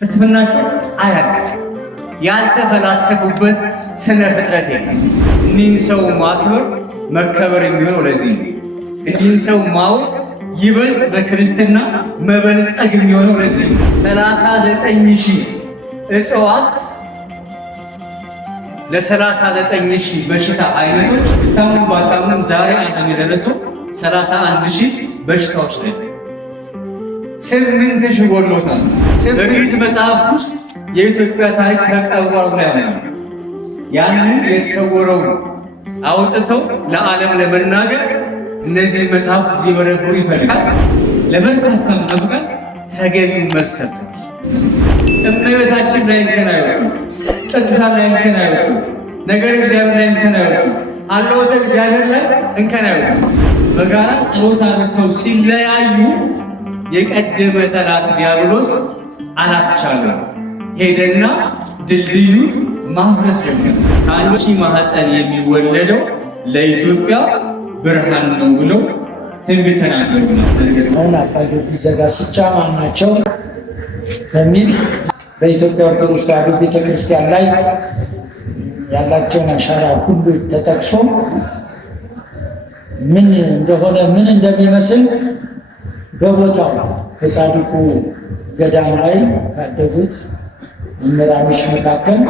ፍልስፍናቸው አያልቅ ያልተፈላሰፉበት ስነ ፍጥረት የለም። እኒህን ሰው ማክበር መከበር የሚሆነው ለዚህ ነው። እኒህን ሰው ማወቅ ይበልጥ በክርስትና መበልጸግ የሚሆነው ለዚህ ነው። 39,000 እጽዋት ለ39,000 በሽታ አይነቶች ታሙን ባታሙን ዛሬ ዓለም የደረሰው 31,000 በሽታዎች ላይ 8,000 ጎሎታል። በግዕዝ መጽሐፍት ውስጥ የኢትዮጵያ ታሪክ ተቀብሯል ብለው ያምናሉ። ያንን የተሰወረውን አውጥተው ለዓለም ለመናገር እነዚህ መጽሐፍት ሊበረብሩ ይፈልጋል። ለበርካታ መብቃት ተገቢው መልስ ሰጥተዋል። እመቤታችን ላይ እንከን አይወጡ፣ ቅዱሳን ላይ እንከን አይወጡ፣ ነገረ እግዚአብሔር ላይ እንከን አይወጡ፣ ሀልዎተ እግዚአብሔር ላይ እንከን አይወጡ። በጋራ ጸሎት አድርሰው ሲለያዩ የቀደመ ጠላት ዲያብሎስ አላስቻለም። ሄደና ድልድዩ ማፍረስ ጀመረ። ከአንቺ ማህፀን የሚወለደው ለኢትዮጵያ ብርሃን ነው ብለው ትንቢት ተናገሩ። አሁን አባ ጊዮርጊስ ዘጋስጫ ማን ናቸው በሚል በኢትዮጵያ ኦርቶዶክስ ተዋሕዶ ቤተክርስቲያን ላይ ያላቸውን አሻራ ሁሉ ተጠቅሶ ምን እንደሆነ ምን እንደሚመስል በቦታው በጻድቁ ገዳም ላይ ካደጉት መምህራኖች መካከል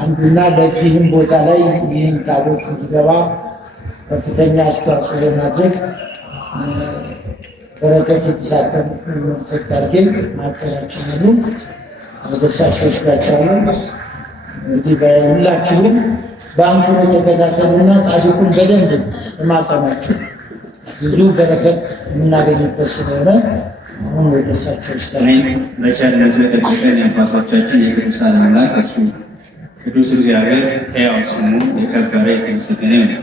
አንዱና ለዚህም ቦታ ላይ ይህን ታቦት እንዲገባ ከፍተኛ አስተዋጽኦ በማድረግ በረከት የተሳተፉ ሰጣርጌ ማዕከላችን አሉ። ወደሳቸው ስራቸዋሉ። እንግዲህ በሁላችሁም በአንክሮ ተከታተሉና ጻድቁን በደንብ ተማጸናችሁ ብዙ በረከት የምናገኝበት ስለሆነ አሁን ወደሳቸው ስራቸው በቸርነቱ የጠበቀን የአባቶቻችን የቅዱሳን አምላክ እሱ ቅዱስ እግዚአብሔር ሕያው ስሙ የከበረ የተመሰገነ ነው።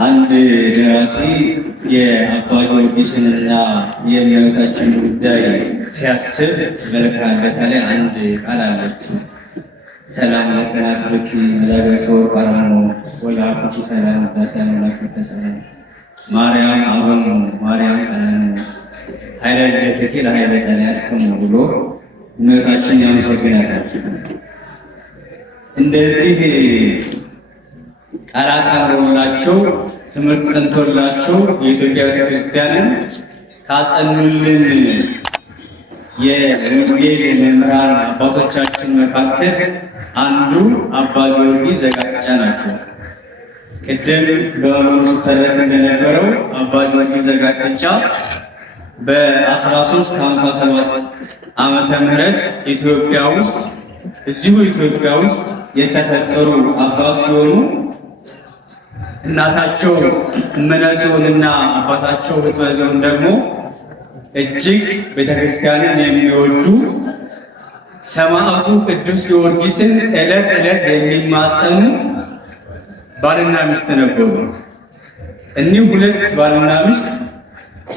አንድ ደራሲ የአባ ጊዮርጊስንና የእመቤታችን ጉዳይ ሲያስብ መልካለታ ላይ አንድ ቃል አለችው። ሰላም ለከናፍርኪ መዛግብተ ወርቅ አርሞ ወለአፉኪ ሰላም ዳሰነ ለከተሰነ ማርያም አበሙ ማርያም ቀነኑ ኃይለ ልደትኪ ለኃይለ ጸናዕክሙ ብሎ እመቤታችን ያመሰግናታል። እንደዚህ ቃላት አብረውላቸው ትምህርት ጸንቶላቸው የኢትዮጵያ ቤተክርስቲያንን ካጸኑልን የወንጌል መምህራን አባቶቻችን መካከል አንዱ አባ ጊዮርጊስ ዘጋስጫ ናቸው። ቅድም በመምህሩ ሲተረክ እንደነበረው አባ ጊዮርጊስ ዘጋስጫ በ1357 ዓመተ ምህረት ኢትዮጵያ ውስጥ እዚሁ ኢትዮጵያ ውስጥ የተፈጠሩ አባት ሲሆኑ እናታቸው እመነ ጽዮንና አባታቸው ሕዝበ ጽዮን ደግሞ እጅግ ቤተክርስቲያንን የሚወዱ ሰማዕቱ ቅዱስ ጊዮርጊስን ዕለት ዕለት የሚማጸኑ ባልና ሚስት ነበሩ። እኒህ ሁለት ባልና ሚስት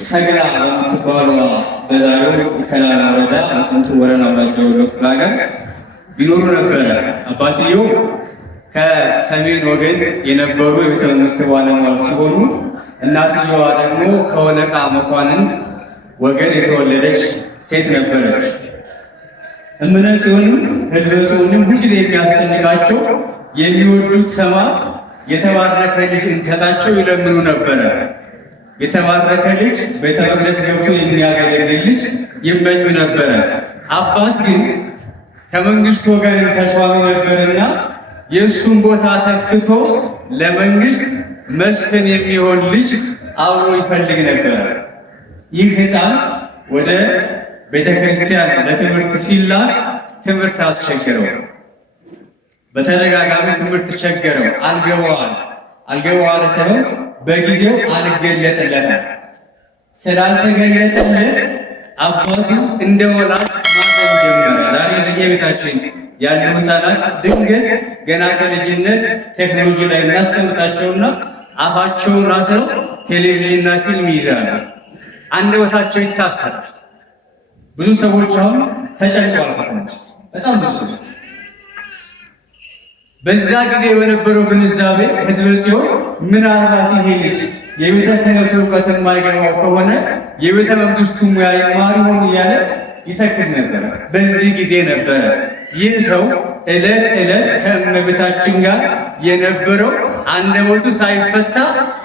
ሰግላ በምትባሏ በዛሬው ከላላ ወረዳ በጥንቱ ወረና አውራጃ ወሎ ክፍለ ሀገር ቢኖሩ ነበረ። አባትየው ከሰሜን ወገን የነበሩ የቤተ መንግስት ባለሟል ሲሆኑ እናትየዋ ደግሞ ከወለቃ መኳንንት ወገን የተወለደች ሴት ነበረች። እምነ ጽዮንም ሕዝበ ጽዮንም ሁልጊዜ የሚያስጨንቃቸው የሚወዱት ሰማዕት የተባረከ ልጅ እንዲሰጣቸው ይለምኑ ነበረ። የተባረከ ልጅ ቤተ መቅደስ ገብቶ የሚያገለግል ልጅ ይመኙ ነበረ። አባት ግን ከመንግስት ወገን ተሿሚ ነበርና የእሱን ቦታ ተክቶ ለመንግስት መስፍን የሚሆን ልጅ አብሮ ይፈልግ ነበር። ይህ ሕፃን ወደ ቤተ ክርስቲያን ለትምህርት ሲላክ ትምህርት አስቸገረው። በተደጋጋሚ ትምህርት ቸገረው። አልገባዋል ሳይሆን በጊዜው አልገለጠለታል። ስላልተገለጠለት አባቱ እንደ ወላጅ ማዘን ጀመረ። ዛሬ በየቤታችን ያሉ ሕፃናት ድንገት ገና ከልጅነት ቴክኖሎጂ ላይ እናስቀምጣቸውና አፋቸውን አስረው ቴሌቪዥንና ፊልም ይይዛሉ። አንደበታቸው ይታሰራል። ብዙ ሰዎች አሁን ተጨንቀዋል። ከተማ ውስጥ በጣም ብዙ ሰዎች በዛ ጊዜ በነበረው ግንዛቤ ሕዝበ ጽዮን ምናልባት ይሄ ልጅ የቤተ ክህነቱ እውቀት የማይገባው ከሆነ የቤተ መንግስቱ ሙያ ይማር ይሆን እያለ ይተክዝ ነበረ። በዚህ ጊዜ ነበረ ይህ ሰው ዕለት ዕለት ከእመቤታችን ጋር የነበረው አንደበቱ ሳይፈታ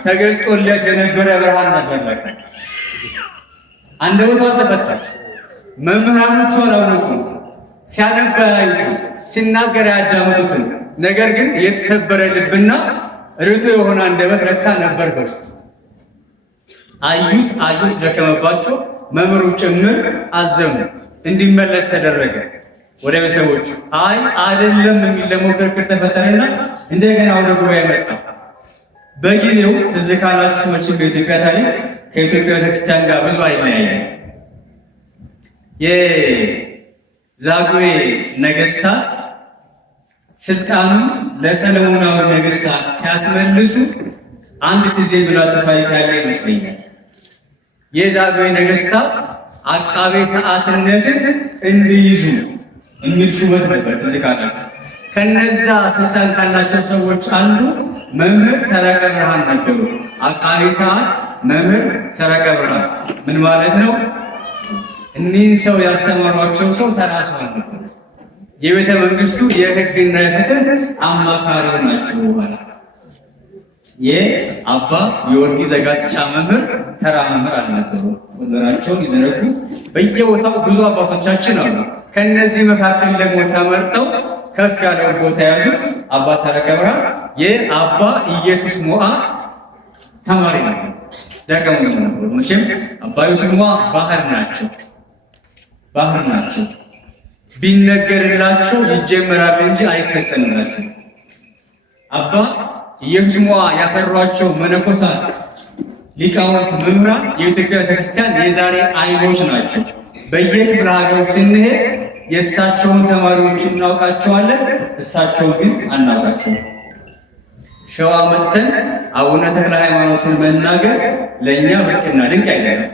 ተገልጦለት የነበረ ብርሃን ነበረ። አንደበቱ አልተፈታም። መምህራኖቹ አላወቁም። ሲያነባ ያዩትም ሲናገር ያዳመጡትም። ነገር ግን የተሰበረ ልብና ርቱ የሆነ አንደበት ለካ ነበር በውስጥ። አዩት ደከመባቸው። መምህሩ ጭምር አዘኑ። እንዲመለስ ተደረገ ወደ ቤተሰቦቹ። አይ አይደለም የሚል ደግሞ ክርክር ተፈጠረና እንደገና ወደ ጉባኤ መጣ። በጊዜው ትዝ ካላችሁ መቼም በኢትዮጵያ ታሪክ ከኢትዮጵያ ቤተክርስቲያን ጋር ብዙ አይለያይም። የዛጉዌ ነገስታት ስልጣኑን ለሰለሞናዊ ነገስታት ሲያስመልሱ አንድ ትዝ የሚላችሁ ታሪክ ያለ ይመስለኛል። የዛጉዌ ነገስታት አቃቤ ሰዓትነትን እንዲይዙ የሚል ሹመት ነበር። ትዝ ካላችሁ ከነዛ ስልጣን ካላቸው ሰዎች አንዱ መምህር ሰረቀ ብርሃን ነበሩ። አቃቤ ሰዓት መምህር ሰረቀ ብርሃን ምን ማለት ነው? እኒህን ሰው ያስተማሯቸው ሰው ተራ ሰው ነበር። የቤተ መንግስቱ የህግና የፍትህ አማካሪ ናቸው ማለት። የአባ ጊዮርጊስ ዘጋስጫ መምህር ተራ መምህር አልነበሩ። ወንበራቸውን ይዘረጉ በየቦታው ብዙ አባቶቻችን አሉ። ከነዚህ መካከል ደግሞ ተመርጠው ከፍ ያለው ቦታ ያዙት አባ ሰረቀ ብርሃን የአባ ኢየሱስ ሞዓ ተማሪ ነበር። ደቀ መዝሙር ነበሩ። መቼም አባ ኢየሱስ ሞዓ ባህር ናቸው። ቢነገርላቸው ይጀመራል እንጂ አይፈጸምላቸው። አባ ኢየሱስ ሞዓ ያፈሯቸው መነኮሳት፣ ሊቃውንት፣ መምህራን የኢትዮጵያ ቤተክርስቲያን የዛሬ አይኖች ናቸው። በየክፍለ ሀገሩ ስንሄድ የእሳቸውን ተማሪዎች እናውቃቸዋለን፣ እሳቸው ግን አናውቃቸውም። ሸዋ መጥተን አቡነ ተክለ ሃይማኖትን መናገር ለእኛ ብርቅና ድንቅ አይደለም።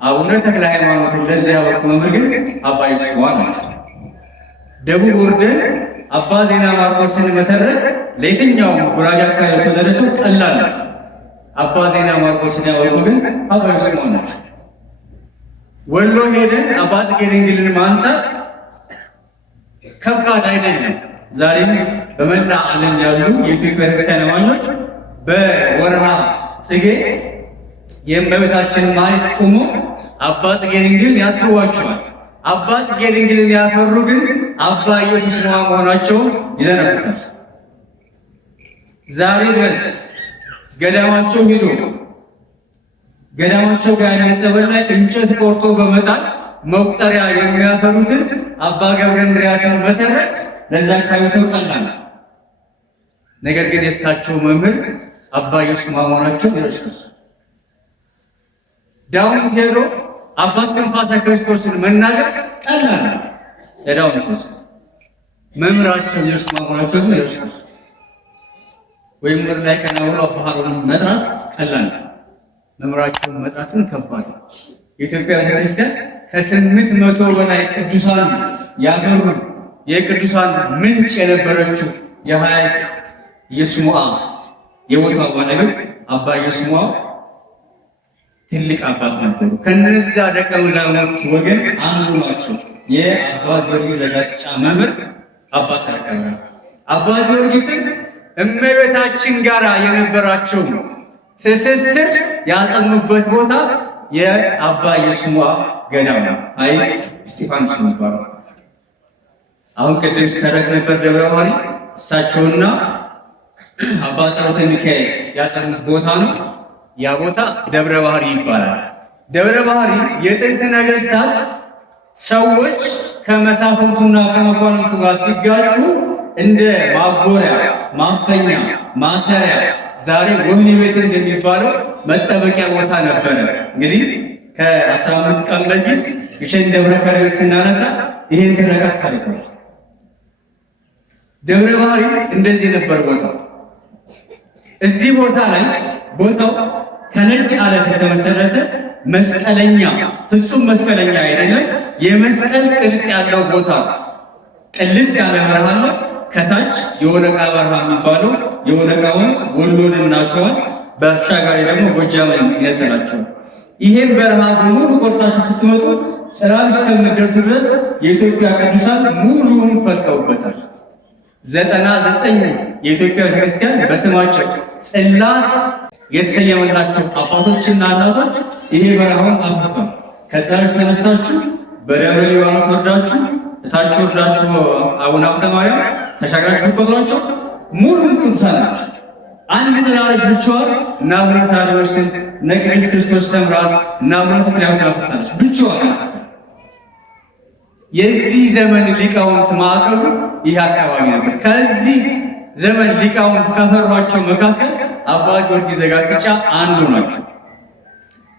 አቡነ ተክለ ሃይማኖትን ለዚያ ያወቁ መምህር ግን አባ ኢየሱስ ሞዓ ናቸው። ደቡብ ወርደን አባ ዜና ማርቆስን መተረክ ለየትኛውም ጉራጌ አካባቢ ተደረሰው ቀላል ነው። አባ ዜና ማርቆስን ያወቁ ግን አባ ኢየሱስ ሞዓ ናቸው። ወሎ ሄደን አባ ጽጌ ድንግልን ማንሳት ከባድ አይደለም። ዛሬም በመላ ዓለም ያሉ የኢትዮጵያ ቤተክርስቲያን አማኞች በወርሃ ጽጌ የእመቤታችን ማኅሌት ቆሞ አባ ጽጌ ድንግልን ያስቧቸዋል። አባ ጽጌ ድንግልን ያፈሩ ግን አባ ኢየሱስ ሞዓ መሆናቸውን ይዘነጉታል። ዛሬ ድረስ ገዳማቸው ሄዶ ገዳማቸው ጋር ጸበል ላይ እንጨት ቆርጦ በመጣል መቁጠሪያ የሚያፈሩትን አባ ገብረ እንድርያስን መተረክ ለዛ አካባቢ ሰው ቀላል ነው። ነገር ግን የእሳቸው መምህር አባ ኢየሱስ ሞዓ መሆናቸውን ይረሱታል። ዳዊት ሄዶ አባት ትንፋሰ ክርስቶስን መናገር ቀላል ነው ለዳዊት ሕዝብ። መምህራቸው ኢየሱስ ሞዓ መሆናቸውን ይረሱታል። ወይም ወደ ላይ ቀና ብሎ አባ ሀሩንን መጥራት ቀላል ነው፣ መምህራቸውን መጥራትን ከባድ ነው። የኢትዮጵያ ቤተክርስቲያን ከ800 በላይ ቅዱሳን ያፈሩ የቅዱሳን ምንጭ የነበረችው የሐይቅ ኢየሱስ ሞዓ የቦታው ባለቤት አባ ኢየሱስ ሞዓ ትልቅ አባት ነበሩ። ከነዚያ ደቀ መዛሙርት ወገን አንዱ ናቸው። የአባ ጊዮርጊስ ዘጋስጫ መምህር አባ ሰረቀ ብርሃን። አባ ጊዮርጊስን እመቤታችን ጋር የነበራቸው ትስስር ያጸኑበት ቦታ የአባ ኢየሱስ ሞዓ ገዳም ነው። ሐይቅ እስጢፋኖስ የሚባለው አሁን ቅድም ሲተረክ ነበር ደብረ ባህሪ። እሳቸውና አባ ጸሎተ ሚካኤል ያጸኑት ቦታ ነው። ያ ቦታ ደብረ ባህሪ ይባላል። ደብረ ባህሪ የጥንት ነገስታት ሰዎች ከመሳፍንቱና ከመኳንንቱ ጋር ሲጋጩ እንደ ማጎሪያ፣ ማፈኛ፣ ማሰሪያ ዛሬ ወህኒ ቤት እንደሚባለው መጠበቂያ ቦታ ነበረ። እንግዲህ ከ15 ቀን በፊት ግሸን ደብረ ከርቤ ስናነሳ ይሄን ተነካከለ። ደብረ ባህሪ እንደዚህ ነበር ቦታው። እዚህ ቦታ ላይ ቦታው ከነጭ አለት የተመሰረተ መስቀለኛ፣ ፍጹም መስቀለኛ አይደለም፣ የመስቀል ቅርጽ ያለው ቦታ፣ ቅልጥ ያለ በረሃ ነው። ከታች የወለቃ በረሃ የሚባለው የወለቃ ወንዝ ወሎንና ሸዋን በአሻጋሪ ደግሞ ጎጃምን ይነጥላቸው። ይሄን በረሃ በሙሉ ቆርጣችሁ ስትመጡ ሰላም እስከምትደርሱ ድረስ የኢትዮጵያ ቅዱሳን ሙሉውን ፈቀውበታል። 99 የኢትዮጵያ ቤተክርስቲያን በስማቸው ጽላት የተሰየመላቸው አባቶችና እናቶች ይሄ በረሃውን አፍርቷል። ከዛሬ ተነስታችሁ በደብረ ሊባኖስ ወርዳችሁ እታች ወርዳችሁ አቡነ ሀብተ ማርያም ተሻግራችሁ ቆጥሯቸው ሙሉ ቅዱሳን ናቸው። አንድ ዘላለች ብቻዋን እና አቡነ ታዲዮስን እነ ቅዱስ ክርስቶስ ሰምራን እና አቡነ ተክለ ሃይማኖት ታናሽ ብቻዋን። የዚህ ዘመን ሊቃውንት ማዕከሉ ይህ አካባቢ ነበር። ከዚህ ዘመን ሊቃውንት ከፈሯቸው መካከል አባ ጊዮርጊስ ዘጋስጫ አንዱ ናቸው።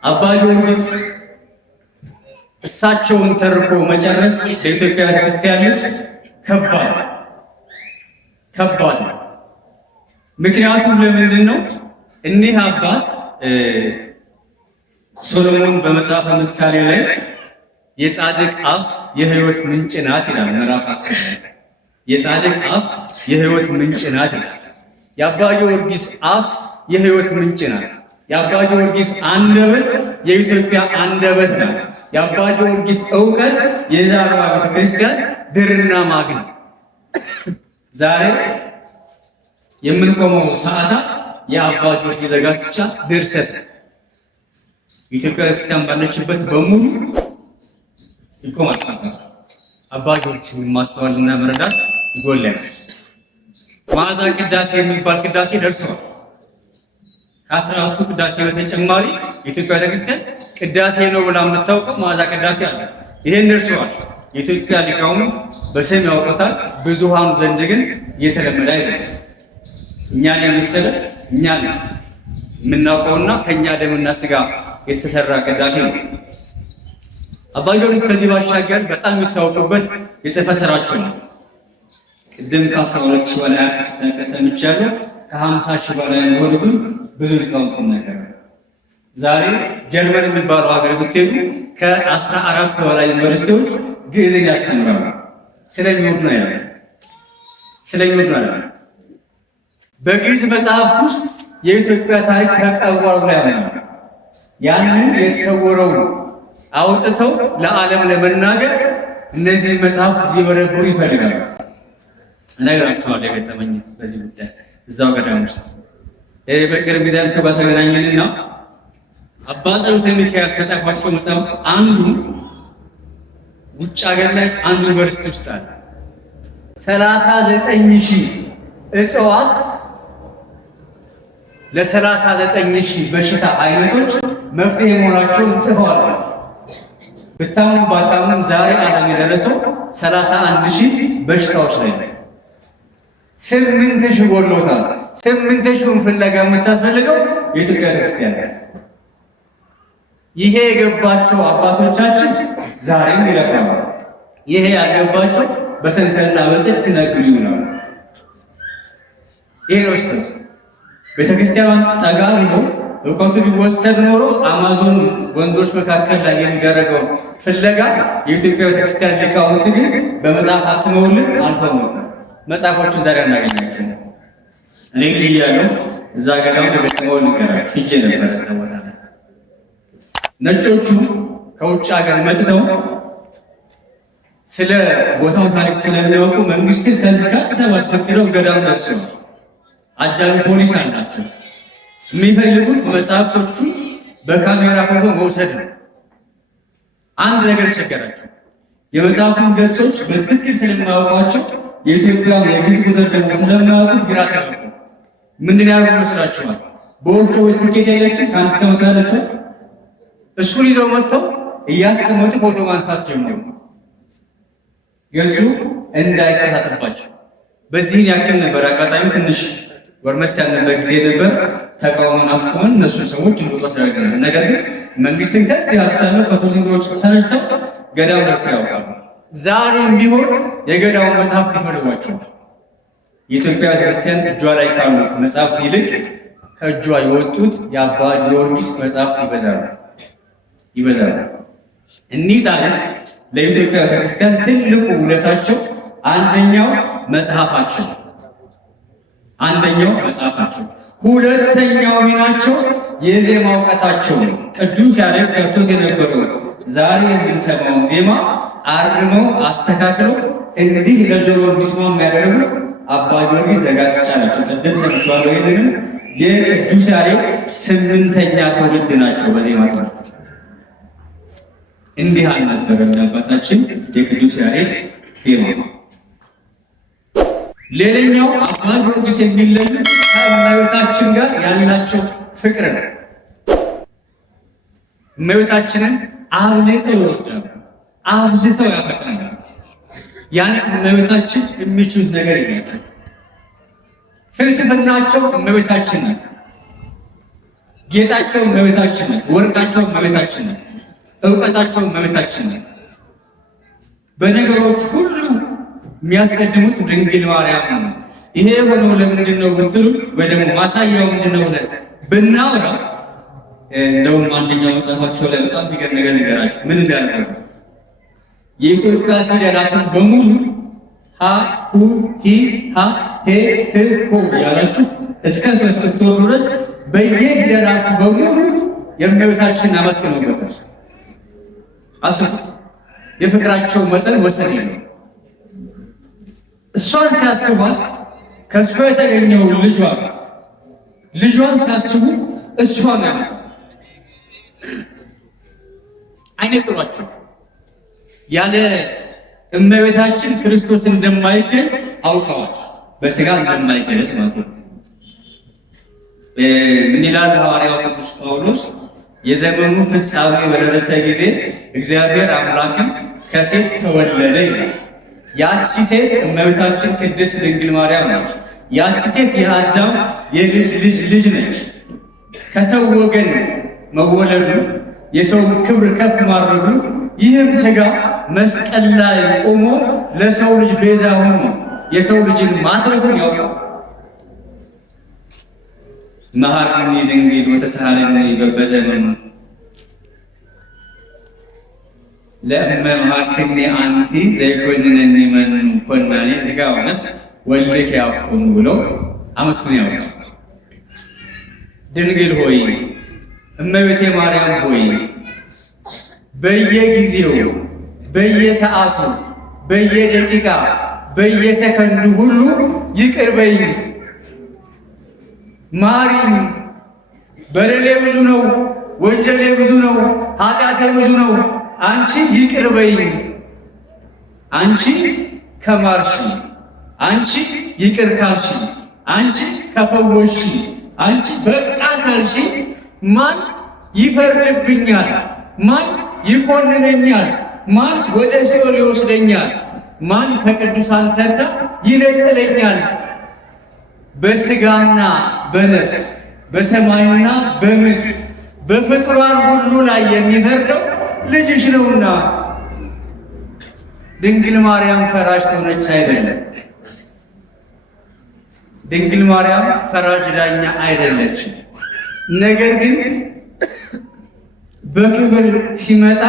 አባ ጊዮርጊስ እሳቸውን ተርኮ መጨረስ ለኢትዮጵያ ክርስቲያኖች ከባድ ነው። ምክንያቱም ለምንድን ነው? እኒህ አባት ሶሎሞን በመጽሐፈ ምሳሌ ላይ የጻድቅ አፍ የሕይወት ምንጭ ናት ይላል። ምዕራፍ 10 የጻድቅ አፍ የሕይወት ምንጭ ናት ይላል። የአባ ጊዮርጊስ አፍ የሕይወት ምንጭ ናት። የአባ ጊዮርጊስ አንደበት የኢትዮጵያ አንደበት ናት። የአባ ጊዮርጊስ ዕውቀት የዛሬዋ ቤተክርስቲያን ድርና ማግ ነው። ዛሬ የምንቆመው ሰዓታት የአባ ጊዮርጊስ ዘጋስጫ ድርሰት ኢትዮጵያ ቤተክርስቲያን ባለችበት በሙሉ ይቆማል። አባ ጊዮርጊስ ማስተዋልና መረዳት ይጎላል። መዓዛ ቅዳሴ የሚባል ቅዳሴ ደርሰዋል። ከ14ቱ ቅዳሴ በተጨማሪ የኢትዮጵያ ቤተክርስቲያን ቅዳሴ ነው ብላ የምታውቀው መዓዛ ቅዳሴ አለ። ይሄን ደርሰዋል። የኢትዮጵያ ሊቃውንት በስም ያውቁታል። ብዙሃኑ ዘንድ ግን እየተለመደ አይደለም። እኛን የመሰለ እኛን የምናውቀውና ከኛ ደምና ስጋ የተሰራ ቅዳሴ ነው። አባ ጊዮርጊስ ከዚህ ባሻገር በጣም የሚታወቁበት የጽሕፈት ስራቸው ነው። ቅድም ከ12 ሺህ በላይ አርክስ ሰምቻለሁ። ከ50 ሺህ በላይ እንደሆኑ ግን ብዙ ሊቃውንት ይናገራሉ። ዛሬ ጀርመን የሚባለው ሀገር ብትሄዱ ከ14 በላይ ዩኒቨርሲቲዎች ግዕዝን ያስተምራሉ። ስለሚወዱ ነው ያለው። በግዕዝ መጽሐፍት ውስጥ የኢትዮጵያ ታሪክ ተቀብሯል ብለው ያምናሉ። ያንን የተሰወረው አውጥተው ለዓለም ለመናገር እነዚህ መጽሐፍት ሊበረብሩ ይፈልጋሉ። እነግራችኋለሁ የገጠመኝ በዚህ ጉዳይ እዛው ገዳም ውስጥ በቅርብ ጊዜ ሰው ጋር ተገናኘንና አባ ጸሎተ ሚካኤል ከጻፏቸው መጽሐፍት አንዱ ውጭ ሀገር ላይ አንድ ዩኒቨርሲቲ ውስጥ አለ 39,000 እጽዋት ለ39,000 በሽታ አይነቶች መፍትሄ መሆናቸውን ጽፈዋል። ብታምኑ ባታምኑ ዛሬ ዓለም የደረሰው 31,000 በሽታዎች ላይ ነው። 8,000 ጎሎታል። 8,000ን ፍለጋ የምታስፈልገው የኢትዮጵያ ቤተክርስቲያን ናት። ይሄ የገባቸው አባቶቻችን ዛሬም ይለፋሉ። ይሄ ያልገባቸው በሰንሰልና በጽድ ሲነግዱ ነው። ይሄ ነው ስህተቱ። ቤተክርስቲያኗን ጠጋ ብሎ እውቀቱ ቢወሰድ ኖሮ አማዞን ወንዞች መካከል ላይ የሚደረገው ፍለጋ የኢትዮጵያ ቤተክርስቲያን ሊቃውንት ግን በመጽሐፍ አትመውልን አልፈው ነበር። መጽሐፎቹን ዛሬ አናገኛቸው። እኔ ልጅ እያለሁ እዛ ገዳም በገጠመው ልንገራችሁ ሂጄ ነበረ። እዛ ቦታ ላይ ነጮቹ ከውጭ ሀገር መጥተው ስለ ቦታው ታሪክ ስለሚያውቁ መንግስትን ከዚህ ከአዲስ አበባ አስፈቅደው ገዳም ደርሰዋል። አጃቢ ፖሊስ አላቸው። የሚፈልጉት መጽሐፍቶቹን በካሜራ ፎቶ መውሰድ ነው። አንድ ነገር ቸገራቸው። የመጽሐፉን ገጾች በትክክል ስለማያውቋቸው የኢትዮጵያ የግዕዝ ቁጥር ደግሞ ስለማያውቁት ግራ ተጋቡ። ምንድን ያደርጉ ይመስላችኋል? በወፍጮ ቤት ትኬት ያለችን ከአንድ እስከ መቶ ያለችው እሱን ይዘው መጥተው እያስቀመጡ ፎቶ ማንሳት ጀመሩ። ገዙ እንዳይሳሳትባቸው። በዚህን ያክል ነበር። አጋጣሚ ትንሽ ወርመስ ያለበት ጊዜ ነበር። ተቃውሞን አስቆመን እነሱ ሰዎች እንዶጦ ስለገና ነገር ግን መንግስትን ከዚህ አጣለ ከቶሲንጎች ተነስተው ገዳም ደርሰው ያውቃሉ። ዛሬም ቢሆን የገዳው መጽሐፍት ይፈልጓቸዋል። የኢትዮጵያ ቤተክርስቲያን እጇ ላይ ካሉት መጽሐፍት ይልቅ ከእጇ የወጡት የአባ ጊዮርጊስ መጽሐፍት ይበዛሉ። እኒህ ጻድቅ ለኢትዮጵያ ቤተክርስቲያን ትልቁ ውለታቸው አንደኛው መጽሐፋቸው አንደኛው መጽሐፋቸው፣ ሁለተኛው ሚናቸው የዜማ እውቀታቸው። ቅዱስ ያሬድ ሰርቶት የነበረው ዛሬ የምንሰማውን ዜማ አርመው አስተካክለው እንዲህ ለጆሮ እንዲስማማ ያደረጉት አባ ጊዮርጊስ ዘጋስጫ ናቸው። ቅድም ሰምቼዋለሁ። ይህንንም የቅዱስ ያሬድ 8ኛ ትውልድ ናቸው በዜማ ትምህርት። እንዲህ አልነበረም አባታችን የቅዱስ ያሬድ ዜማ። ሌላኛው አባ ጊዮርጊስ የሚለዩት ከእመቤታችን ጋር ያላቸው ፍቅር ነው። እመቤታችንን አብልጠው ይወዳሉ፣ አብዝተው ያፈቅራሉ። ያን እመቤታችን የሚችሉት ነገር የላቸው። ፍልስፍናቸው እመቤታችን ናት፣ ጌጣቸው እመቤታችን ናት፣ ወርቃቸው እመቤታችን ናት፣ እውቀታቸው እመቤታችን ናት። በነገሮች ሁሉ የሚያስቀድሙት ድንግል ማርያም ነው። ይሄ የሆነው ለምንድን ነው ብትሉ፣ ወይ ደግሞ ማሳያው ምንድን ነው ብለን ብናወራ፣ እንደውም አንደኛው መጽሐፋቸው ላይ በጣም የሚገርም ነገራቸው ምን እንዳደረጉ የኢትዮጵያ ፊደላትን በሙሉ ሀ ሁ ሂ ሃ ሄ ህ ሆ ያላችሁ እስከ ክርስቶስ ድረስ በየፊደላት በሙሉ የእመቤታችንን አመስግነውበታል። አስቡት፣ የፍቅራቸው መጠን ወሰን የለው። እሷን ሲያስቧት ከእሷ የተገኘው ልጇን ሲያስቡ እሷን አይነጥሏቸው። ያለ እመቤታችን ክርስቶስ እንደማይገኝ አውቀዋል። በስጋ እንደማይገለጥ ማለት ነው። ምን ይላል ሐዋርያው ቅዱስ ጳውሎስ? የዘመኑ ፍጻሜ በደረሰ ጊዜ እግዚአብሔር አምላክም ከሴት ተወለደ ይላል። ያቺ ሴት እመቤታችን ቅድስት ድንግል ማርያም ነች። ያቺ ሴት የአዳም የልጅ ልጅ ልጅ ነች። ከሰው ወገን መወለዱ፣ የሰው ክብር ከፍ ማድረጉ፣ ይህም ሥጋ መስቀል ላይ ቆሞ ለሰው ልጅ ቤዛ ሆኖ የሰው ልጅን ማትረፉን ያውቃል። መሐረኒ ድንግል ወተሳሃለኒ በበዘመኑ ለእመ መሐርክኒ አንቲ ዘይኮንነኒ መኑ ኮናኔ ሥጋው ነፍስ ወልድኪ ያኩን ብሎ አመስግኖ ያውቃል። ድንግል ሆይ እመቤቴ ማርያም ሆይ በየጊዜው በየሰዓቱ በየደቂቃ በየሰከንዱ ሁሉ ይቅር በይኝ፣ ማሪኝ። በደሌ ብዙ ነው፣ ወንጀሌ ብዙ ነው፣ ኃጢአቴ ብዙ ነው። አንቺ ይቅር በይኝ። አንቺ ከማርሽ፣ አንቺ ይቅር ካልሽ፣ አንቺ ከፈወሽ፣ አንቺ በቃ ካልሽ ማን ይፈርድብኛል? ማን ይኮንነኛል? ማን ወደ ሲኦል ይወስደኛል? ማን ከቅዱሳን ተርታ ይነጥለኛል? በስጋና በነፍስ በሰማይና በምድር በፍጡራን ሁሉ ላይ የሚፈርደው ልጅሽ ነውና ድንግል ማርያም ፈራጅ ሆነች አይደለም። ድንግል ማርያም ፈራጅ ዳኛ አይደለችም። ነገር ግን በክብር ሲመጣ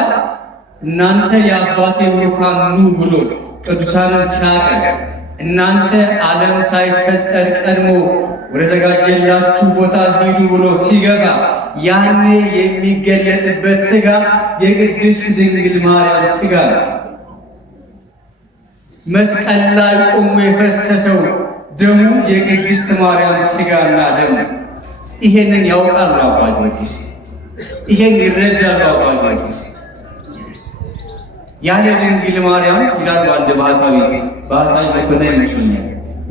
እናንተ የአባቴ ብሩካን ኑ ብሎ ቅዱሳንን ሲያቀርብ፣ እናንተ ዓለም ሳይፈጠር ቀድሞ ወደ ዘጋጀላችሁ ቦታ ሂዱ ብሎ ሲገባ፣ ያኔ የሚገለጥበት ሥጋ የቅድስት ድንግል ማርያም ሥጋ ነው። መስቀል ላይ ቆሞ የፈሰሰው ደሙ የቅድስት ማርያም ሥጋና ደሙ። ይሄንን ያውቃሉ አባ ጊዮርጊስ፣ ይሄን ይረዳሉ አባ ጊዮርጊስ። ያለ ድንግል ማርያም ይላሉ አንድ ባህታዊ መኮንን ይመስለኛል፣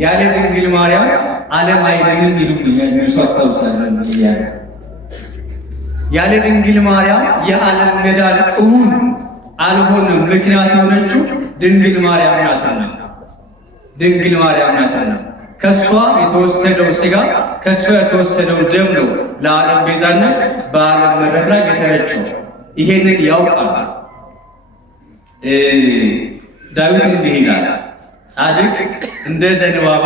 ያለ ድንግል ማርያም ዓለም አይድንም ይሉኛል። እነሱ አስታውሳለሁ እንጂ ያለ ድንግል ማርያም የዓለም መዳን እውን አልሆነም። ምክንያት የሆነችው ድንግል ማርያም ናትና፣ ድንግል ማርያም ናትና። ከሷ የተወሰደው ሥጋ ከሷ የተወሰደው ደም ነው ለዓለም ቤዛነት በዓለም መድረክ ላይ የተረጨው። ይሄንን ያውቃል። ዳዊት እንዲህ ይላል፣ ጻድቅ እንደ ዘንባባ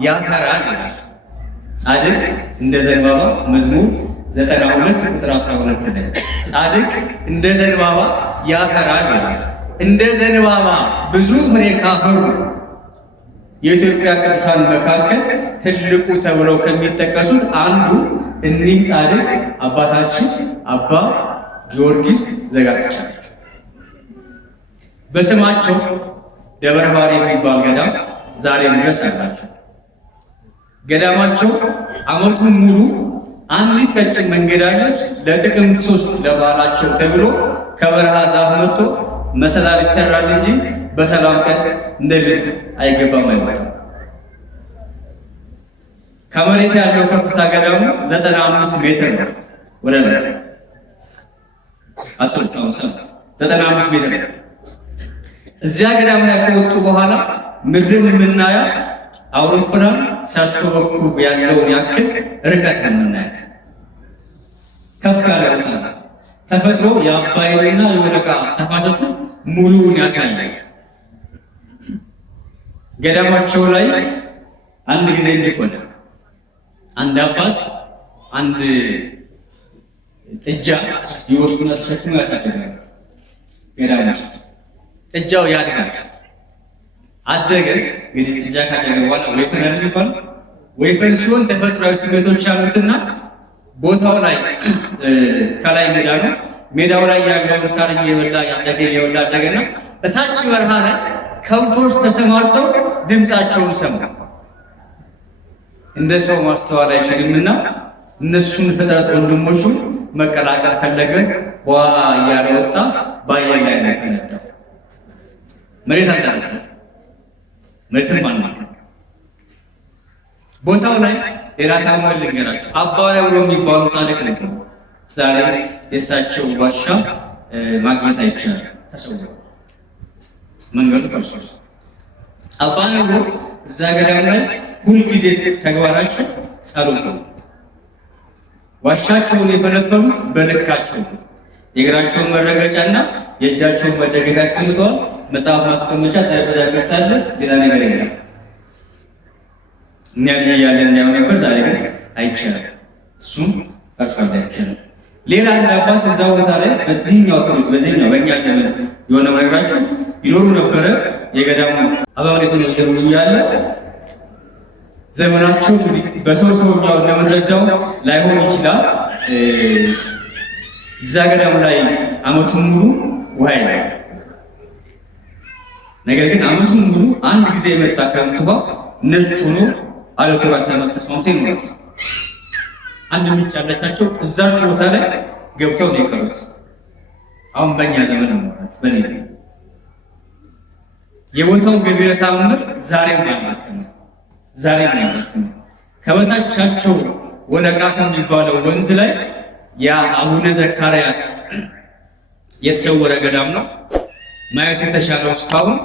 ያፈራል ይላል። ጻድቅ እንደ ዘንባባ መዝሙር 92 ቁጥር 12 ላይ ጻድቅ እንደ ዘንባባ ያፈራል ይላል። እንደ ዘንባባ ብዙ ፍሬ ካፈሩ የኢትዮጵያ ቅዱሳን መካከል ትልቁ ተብለው ከሚጠቀሱት አንዱ እኒህ ጻድቅ አባታችን አባ ጊዮርጊስ ዘጋስጫ ናቸው። በስማቸው ደብረ ባሬ የሚባል ገዳም ዛሬም ድረስ አላቸው። ገዳማቸው ዓመቱን ሙሉ አንዲት ቀጭን መንገድ አለች። ለጥቅምት 3 ለበዓላቸው ተብሎ ከበረሃ ዛፍ መጥቶ መሰላል ይሰራል እንጂ በሰላም ቀን እንደ ልብ አይገባም አይወጣም። ከመሬት ያለው ከፍታ ገዳሙ 95 ሜትር ነው። ወደ ላይ 95 ሜትር ነው። እዚያ ገዳም ላይ ከወጡ በኋላ ምድርን የምናያት አውሮፕላን ሲያሽከበኩብ ያለውን ያክል ርቀት ነው የምናያት። ከፍ ያለ ቦታ ነው። ተፈጥሮ የአባይንና የወለቃ ተፋሰሱ ሙሉውን ያሳያል። ገዳማቸው ላይ አንድ ጊዜ እንዲሆነ አንድ አባት አንድ ጥጃ ይወስዱና ተሸክመው ያሳድጋል። ገዳም ውስጥ ጥጃው ያድጋል። አደገ። እንግዲህ ጥጃ ካደገ በኋላ ወይፈን አይደል? ወይፈን ሲሆን ተፈጥሯዊ ስሜቶች ያሉትና ቦታው ላይ ከላይ ሜዳ ነው። ሜዳው ላይ ያለው ሳር እየበላ አደገና እታች በረሃ ላይ ከብቶች ተሰማርተው ድምፃቸውን ሰማ። እንደ ሰው ማስተዋል አይችልምና እነሱን ፍጥረት ወንድሞቹ መቀላቀል ፈለገ። ዋ እያለ ወጣ። በአየር ላይ ነው የፈነዳው። መሬት አልደረሰም። መሬትም አልነካም። ቦታው ላይ ሌላ ታምር ልንገራችሁ። አባ ነብሮ የሚባሉ ጻድቅ ነበሩ። ዛሬ የእሳቸው ዋሻ ማግኘት አይቻልም፣ ተሰውሯል። መንገዱ ፈርሷል። አባ ነብሮ እዛ ገዳም ላይ ሁልጊዜ ተግባራቸው ጸሎት ነው። ዋሻቸውን የፈለፈሉት በልካቸው የእግራቸውን መረገጫና የእጃቸውን መደገፊያ አስቀምጠዋል። መጽሐፍ ማስቀመጫ ጠረጴዛ ገሳለ፣ ሌላ ነገር የለም። እኛ ልጅ እያለ እንዳይሆን ነበር። ዛሬ ግን አይቻልም። እሱም ፈርሷል፣ አይቻልም። ሌላ አንድ አባት እዛ ቦታ ላይ በዚህኛው ትውልድ በዚህኛው በእኛ ዘመን የሆነ ነገራቸው ይኖሩ ነበረ። የገዳሙ አባመሬቱ ነው እየሩሉ እያለ ዘመናቸው እንግዲህ በሰው ሰውኛው እንደምንረዳው ላይሆን ይችላል። እዛ ገዳሙ ላይ ዓመቱን ሙሉ ውሃ የለም። ነገር ግን ዓመቱን ሙሉ አንድ ጊዜ የመጣ ክረምት ውሃ ነጭ ሆኖ አለቱ ጋር ተስማምቶ ይኖራል። አንድ ምንጭ ያለቻቸው እዛች ቦታ ላይ ገብተው ነው የቀሩት። አሁን በእኛ ዘመን ነው በኔ የቦታው ገቢረ ተአምር ዛሬም አላከም። ዛሬም አላከም። ከበታቻቸው ወለቃ የሚባለው ወንዝ ላይ ያ አቡነ ዘካርያስ የተሰወረ ገዳም ነው። ማየት የተሻለው እስካሁን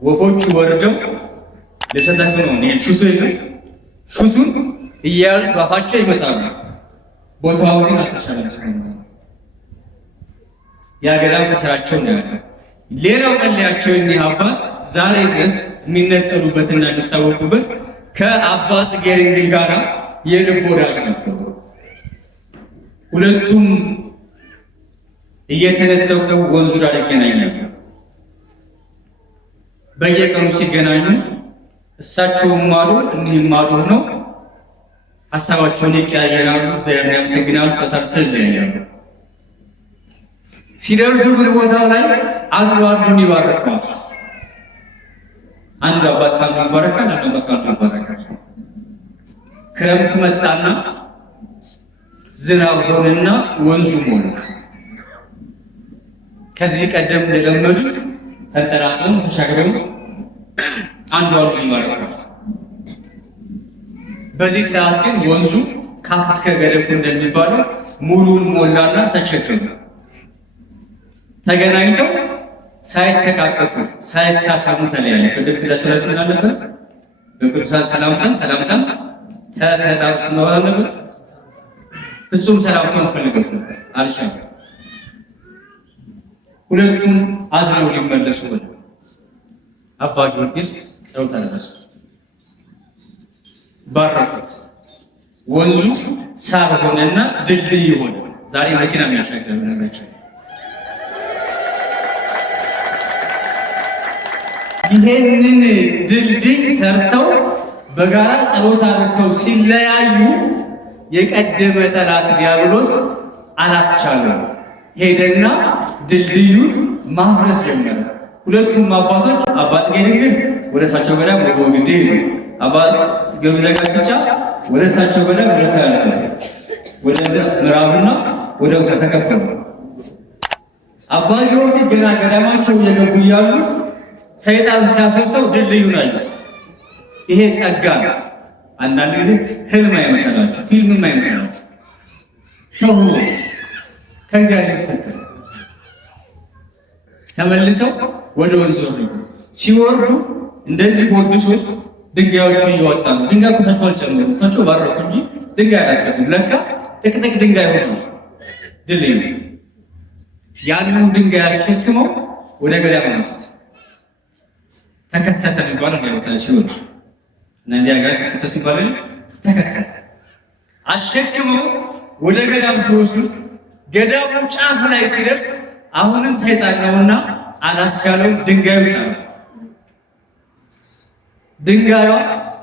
ወፎቹ ወርደው ለተጠቅመው ነው ሹቱ ይሉ ሹቱን እያያዙ ባፋቸው ይመጣሉ። ቦታው ግን አልተሻለም። ያ ገዳም ከስራቸው ነው ያለው። ሌላው መለያቸው እኒህ አባት ዛሬ ድረስ የሚነጠሉበትና የሚታወቁበት ከአባ ጽጌ ድንግል ጋር የልብ ወዳጅ ነበሩ። ሁለቱም እየተነጠቁ ወንዙ ዳር ይገናኛሉ። በየቀኑ ሲገናኙ እሳቸውም ማሉ እኒህም ማሉ ሆነው ሀሳባቸውን ይቀያየራሉ። እግዚአብሔርን ያመሰግናሉ። ፈታርሰው ይለያያሉ። ሲደርሱ ግን ቦታው ላይ አንዱ አንዱን ይባርካል። አንዱ አባት ካንዱ ይባረካል፣ አንዱ አባት ካንዱ ይባረካል። ክረምት መጣና ዝናብ ሆነና ወንዙ ሞላ። ከዚህ ቀደም እንደለመዱት ተንጠራጥረው ተሻግረው አንዱ አንዱን ይባርካል። በዚህ ሰዓት ግን ወንዙ ካፍ እስከ ገደፉ እንደሚባለው ሙሉን ሞላና ተቸገሩ። ተገናኝተው ሳይተቃቀፉ ሳይሳሳሙ ተለያዩ። ቅድም ለሰላስ ምን አለበት? በቅዱሳን ሰላምታን ተሰጣጡ ነው አለበት። ፍጹም ሰላምታን ፈልገው ነበር፣ አልቻሉም። ሁለቱም አዝነው ሊመለሱ ወደ አባ ጊዮርጊስ ጸሎት አደረሱ። ባረኩት። ወንዙ ሳር ሆነና ድልድይ ሆነ። ዛሬ መኪና የሚያሻገር ነገራቸው። ይሄንን ድልድይ ሰርተው በጋራ ጸሎት አድርሰው ሲለያዩ የቀደመ ጠላት ዲያብሎስ አላስቻለም። ሄደና ድልድዩን ማፍረስ ጀመረ። ሁለቱም አባቶች አባት ገድንግል ወደ እሳቸው ገዳም ወደ ወግዴ ሄዱ። አባት ገብረ ዘጋስጫ ወደ እሳቸው ገዳም ወደ ምዕራብና ወደ ምስራቅ ተከፈሉ። አባ ጊዮርጊስ ገና ገዳማቸው እየገቡ እያሉ ሰይጣን ሲያፈርሰው ድልድዩን አዩት። ይሄ ጸጋ ነው። አንዳንድ ጊዜ ህልም አይመስላችሁ፣ ፊልምም አይመስላችሁ። ተውሎ ከእግዚአብሔር ሰጥተው ተመልሰው ወደ ወንዝ ወረዱ። ሲወርዱ እንደዚህ ጎድሶት ድንጋዮቹ እየወጣ ነው። ድንጋይ ቁሳቸው አልጨመሩም። እሳቸው ባረኩ እንጂ ድንጋይ አላስገቡም። ለካ ጥቅጥቅ ድንጋይ ሆኖ ድልድዩ ያንን ድንጋይ አሸክመው ወደ ገዳም አመጡት። ተከሰተ የሚባለው ቦታ ሲወጡ እና እንዲያጋ ተከሰተ ይባላል። ተከሰተ አሸክመው ወደ ገዳም ሲወስዱት ገዳሙ ጫፍ ላይ ሲደርስ አሁንም ሰይጣን ነውና አላስቻለው። ድንጋዩ ጣለ። ድንጋዩ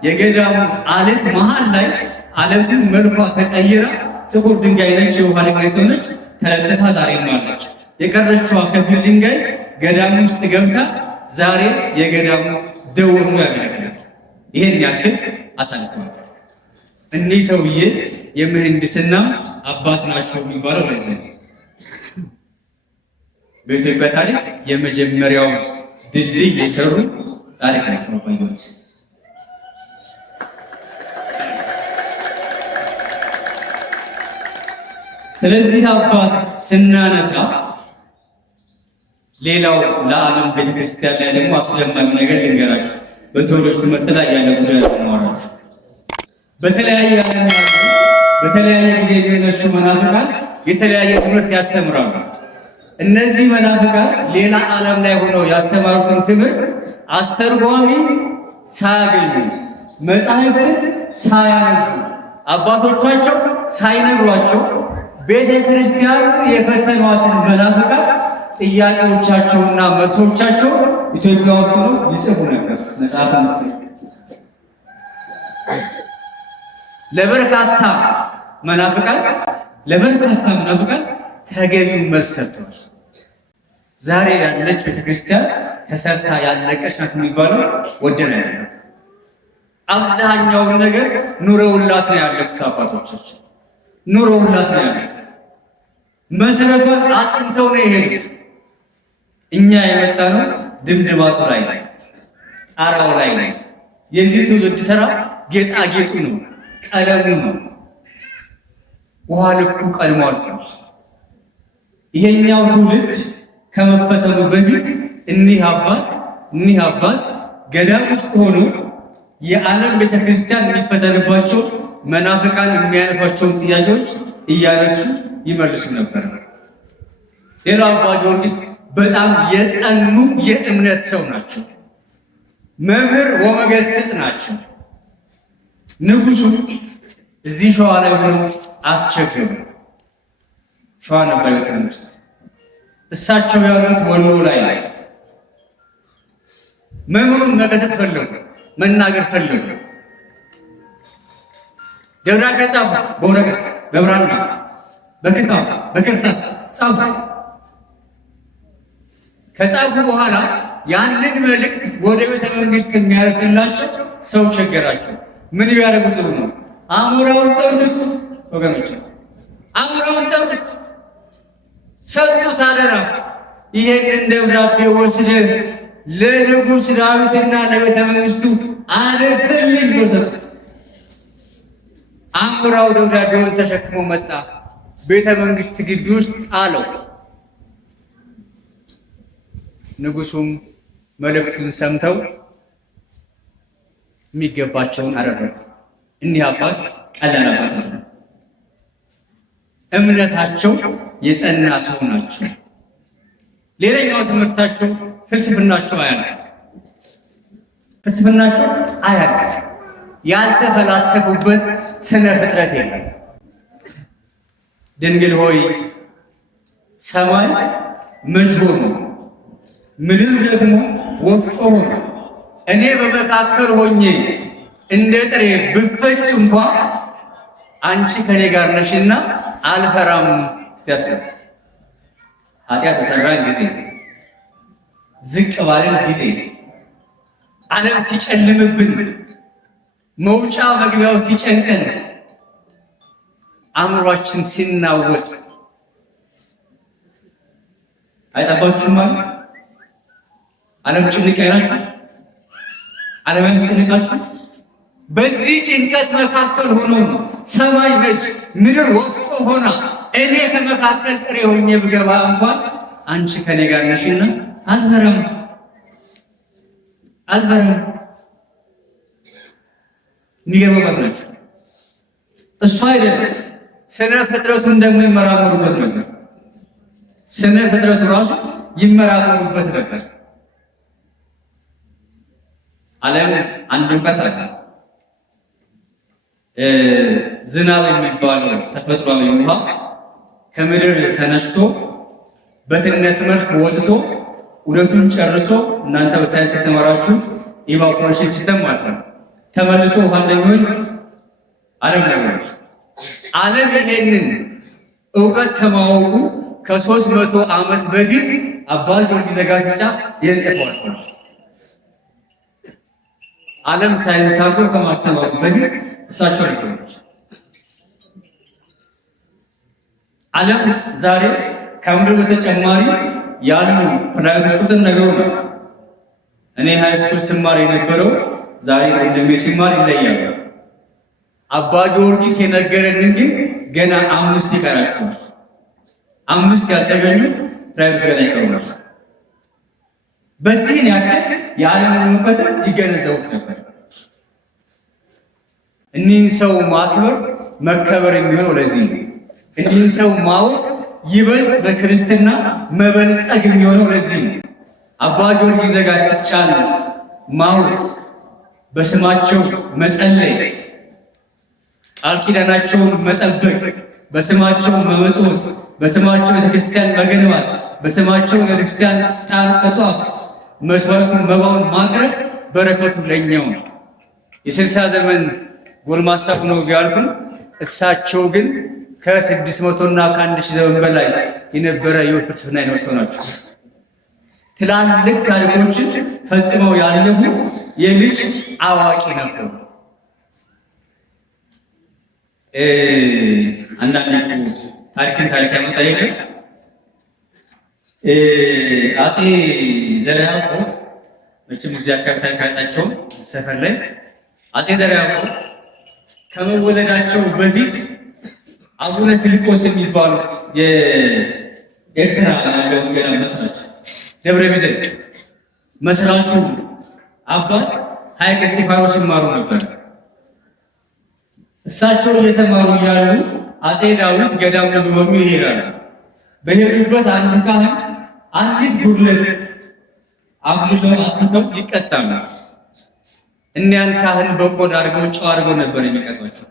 የገዳሙ አለት መሃል ላይ አለቱን መልኳ ተቀይራ ጥቁር ድንጋይ ነች፣ የውሃ ድንጋይ ሆነች፣ ተለጥፋ ዛሬም አለች። የቀረችዋ ከፊል ድንጋይ ገዳሙ ውስጥ ገብታ ዛሬ የገዳሙ ደወል ነው ያገለግላል። ይሄን ያክል አሳልፈዋል። እኒህ ሰውዬ የምህንድስና አባት ናቸው የሚባለው ለዚህ በኢትዮጵያ ታሪክ የመጀመሪያው ድልድይ የሰሩ ታሪክ ናቸው አባቶች። ስለዚህ አባት ስናነሳ ሌላው ለዓለም ቤተክርስቲያን ላይ ደግሞ አስደማሚ ነገር ልንገራችሁ። በተወዳጅ ትምህርት ላይ ያለ ጉዳይ ተማራችሁ። በተለያየ ዓለም በተለያየ ጊዜ የሚነሱ መናፍቃን የተለያየ ትምህርት ያስተምራሉ። እነዚህ መናፍቃን ሌላ ዓለም ላይ ሆነው ያስተማሩትን ትምህርት አስተርጓሚ ሳያገኙ መጻሕፍትን ሳያነቡ አባቶቻቸው ሳይነግሯቸው ቤተ ክርስቲያኑ የፈተኗትን መናፍቃን ጥያቄዎቻቸውና መልሶቻቸው ኢትዮጵያ ውስጥ ነው ይጽፉ ነበር። መጽሐፈ ምስጢር ለበርካታ መናፍቃን ተገቢው መልስ ሰጥተዋል። ዛሬ ያለች ቤተክርስቲያን ተሰርታ ያለቀች ናት የሚባለው ወደን አይደለም። አብዛኛውን ነገር ኑረውላት ነው ያለቁት አባቶቻችን፣ ኑረውላት ነው ያለቁት። መሰረቷን አጥንተው ነው የሄዱት። እኛ የመጣነው ድምድማቱ ላይ ነው፣ ጣራው ላይ ነው። የዚህ ትውልድ ስራ ጌጣጌጡ ነው፣ ቀለሙ ነው፣ ውሃ ልኩ ቀልሟል። ይሄኛው ትውልድ ከመፈተኑ በፊት እኒህ አባት ገዳም ውስጥ ሆኖ የዓለም ቤተክርስቲያን የሚፈተንባቸው መናፍቃን የሚያነሷቸውን ጥያቄዎች እያነሱ ይመልሱ ነበር። ሌላው አባ ጊዮርጊስ በጣም የጸኑ የእምነት ሰው ናቸው። መምህር ወመገስጽ ናቸው። ንጉሱ እዚህ ሸዋ ላይ ሆነው አስቸገሩ። ሸዋ ነበር የተነሱት። እሳቸው ያሉት ወሎ ላይ ነው። መምህሩን መገሰጽ ፈለጉ፣ መናገር ፈለጉ። ደብዳቤ ጻፉ። በወረቀት በብራና በክታብ በክርታስ ጻፉ። ከጻፉ በኋላ ያንን መልእክት ወደ ቤተ መንግስት የሚያደርስላቸው ሰው ቸገራቸው። ምን ያደርጉ ጥሩ ነው? አሞራውን ጠሩት። ወገኖች አሞራውን ጠሩት፣ ሰጡት አደራ። ይሄንን ደብዳቤ ወስደህ ለንጉሥ ዳዊትና ለቤተ መንግስቱ አደርስልኝ ብሎ ሰጡት። አሞራው ደብዳቤውን ተሸክሞ መጣ። ቤተ መንግስት ግቢ ውስጥ ጣለው። ንጉሱም መልእክቱን ሰምተው የሚገባቸውን አደረጉ። እኒህ አባት ቀላል አባት ነው። እምነታቸው የጸና ሰው ናቸው። ሌላኛው ትምህርታቸው ፍልስፍናቸው አያልቅም። ያልተፈላሰፉበት ስነ ፍጥረት የለም። ድንግል ሆይ ሰማይ ምንጭ ሆኖ ምድር ደግሞ ወፍጮ ሆኖ እኔ በመካከል ሆኜ እንደ ጥሬ ብፈጭ እንኳን አንቺ ከኔ ጋር ነሽና አልፈራም። እስቲያስብ ኃጢአት ተሰራን ጊዜ ዝቅ ባለን ጊዜ ዓለም ሲጨልምብን መውጫ መግቢያው ሲጨንቀን አእምሯችን ሲናወጥ አይጠባችሁም ማለት ዓለም ጭንቅ አይላችሁ? ዓለም ያስጨንቃችሁ? በዚህ ጭንቀት መካከል ሆኖ ሰማይ ነጭ ምድር ወፍጮ ሆና እኔ ከመካከል ጥሬ ሆኜ ብገባ እንኳን አንቺ ከኔ ጋር ነሽና አልፈራም። የሚገርመው ናቸው። እሱ አይደለም ስነ ፍጥረቱን ደግሞ ይመራመሩበት ነበር። ስነ ፍጥረቱ ራሱ ይመራመሩበት ነበር። ዓለም አንድ እውቀት አለ። ዝናብ የሚባለው ተፈጥሯዊ ውሃ ከምድር ተነስቶ በትነት መልክ ወጥቶ ውደቱን ጨርሶ እናንተ በሳይንስ የተማራችሁ ኢቫፖሬሽን ሲስተም ማለት ነው ተመልሶ ውሃ እንደሚሆን ዓለም ነው። ዓለም ይሄንን እውቀት ከማወቁ ከ300 ዓመት በፊት አባ ጊዮርጊስ ዘጋስጫ ይህን ጽፏል። ዓለም ሳይንሳዊ ከማስተማሩ በፊት እሳቸው ነበሩ። ዓለም ዛሬ ከምድር በተጨማሪ ያሉ ፕላኔቶች ቁጥር ነገሩ ነው። እኔ ሃይስኩል ስማር የነበረው ዛሬ ወንድሜ ሲማር ይለያል። አባ ጊዮርጊስ የነገረንን ግን ገና 5 ይቀራቸዋል። 5 ያልተገኙ ፕላኔቶች ገና ይቀሩናል። በዚህን ያክል የዓለምን እውቀት ይገነዘቡት ነበር። እኒህን ሰው ማክበር መከበር የሚሆነው ለዚህ ነው። እኒህን ሰው ማወቅ ይበልጥ በክርስትና መበልጸግ የሚሆነው ለዚህ ነው። አባ ጊዮርጊስ ዘጋስጫን ማወቅ፣ በስማቸው መጸለይ፣ ቃል ኪዳናቸውን መጠበቅ፣ በስማቸው መመጽወት፣ በስማቸው ቤተክርስቲያን መገንባት፣ በስማቸው ቤተክርስቲያን ዕጣን መጧፍ፣ መስዋዕቱን መባውን ማቅረብ በረከቱ ለኛው ነው። የ60 ዘመን ጎልማሳ ሆነው ቢያልፉን እሳቸው ግን ከ600 እና ከ1000 ዘመን በላይ የነበረ የሕይወት ፍልስፍና የነበሩ ናቸው። ትላልቅ ታሪኮችን ፈጽመው ያለፉ የልጅ አዋቂ ነበሩ። አንዳንድ ታሪክ ያመጣ የለም። አፄ ዘርዓ ያዕቆብ መቼም እዚህ አካባቢ ታሪክ ያላቸው ሰፈር ላይ አፄ ዘርዓ ያዕቆብ ከመወለዳቸው በፊት አቡነ ፊልጶስ የሚባሉት የኤርትራ ያለውን ገና መስራች ደብረ ቢዘን መስራቹ አባት ሐይቅ እስጢፋኖስ ይማሩ ነበር። እሳቸው እየተማሩ እያሉ አፄ ዳዊት ገዳም ለጎበኙ ይሄዳሉ። በሄዱበት አንድ ካህን አንዲት ጉድለት አጉልለው አጥተው ይቀጣሉ። እኒያን ካህን በቆዳ አድርገው ጨው አድርገው ነበር የሚቀጧቸው።